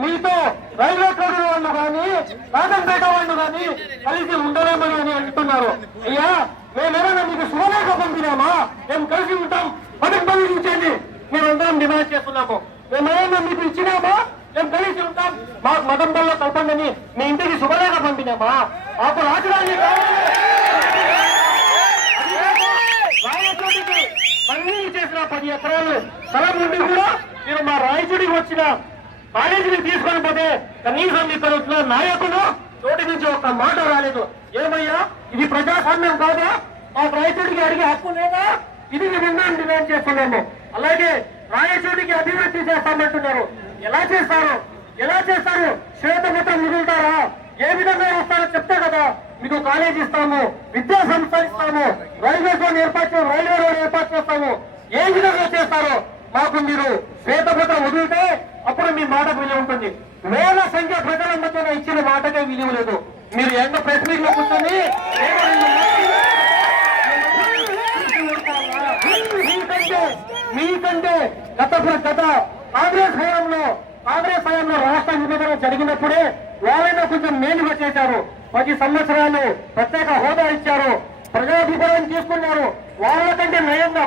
మీతో railway code వాళ్ళు కానీ రాజంపేట వాళ్ళు కానీ కలిసి ఉండలేమని అని అంటున్నారు. అయ్యా మేమేమైనా మీకు శుభలేఖ పంపినామా? మేము కలిసి ఉంటాం. పదవి బదిలించండి మేమందరం డిమాండ్ చేస్తున్నాము. మేమేమైనా మీకు ఇచ్చినామా? మేము కలిసి ఉంటాం. మా మతం వల్ల కలపండి మీ ఇంటికి శుభలేఖ పంపినామా? మాకు రాజధాని రాయచోటికి చేసిన పది ఎకరాలు స్థలం నుండి కూడా మీరు మా రాయచూడికి వచ్చిన. కాలేజీని తీసుకొని పోతే కనీసం ఇక్కడ వచ్చిన నాయకులు చోటి నుంచి ఒక్క మాట రాలేదు. ఏమయ్యా? ఇది ప్రజాస్వామ్యం కాదా? మా రాయచూడికి అడిగే హక్కు లేదా? ఇది మేము డిమాండ్ చేస్తున్నాము. అలాగే రాయచూడికి అభివృద్ధి చేస్తామంటున్నారు. ఎలా చేస్తారు? ఎలా చేస్తారు? శ్వేతపత్రం మిగులుతారా? ఏ విధంగా వస్తారో చెప్తే కదా. మీకు కాలేజ్ ఇస్తాము విద్యా సంస్థ ఇస్తాము రైల్వే జోన్ ఏర్పాటు రైల్వే రోడ్ ఏర్పాటు చేస్తాము. ఏ విధంగా చేస్తారో మాకు మీరు శ్వేతపత్రం వదిలితే మీ మాట విలువ ఉంటుంది. వేల సంఖ్య ప్రజల మధ్యన ఇచ్చిన మాటకే విలువ లేదు. మీరు ఎండ ప్రెస్ మీట్లో కూర్చొని మీకంటే మీకంటే గత గత కాంగ్రెస్ హయాంలో కాంగ్రెస్ హయాంలో రాష్ట్ర విభజన జరిగినప్పుడే వాళ్ళైనా కొంచెం మేలుగా చేశారు. పది సంవత్సరాలు ప్రత్యేక హోదా ఇచ్చారు. ప్రజాభిప్రాయం తీసుకున్నారు. వాళ్ళకంటే నయంగా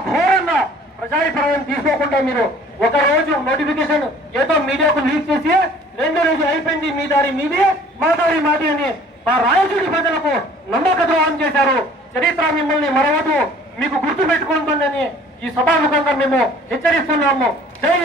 ప్రజాభిప్రాయం తీసుకోకుండా మీరు ఒక రోజు నోటిఫికేషన్ ఏదో మీడియాకు లీక్ చేసి రెండు రోజు అయిపోయింది మీ దారి మీదే మా దారి మాది అని మా రాయచూడి ప్రజలకు నమ్మక ద్రోహం చేశారు. చరిత్ర మిమ్మల్ని మరవదు మీకు గుర్తు పెట్టుకుంటుందని ఈ సభాముఖంగా మేము హెచ్చరిస్తున్నాము. జై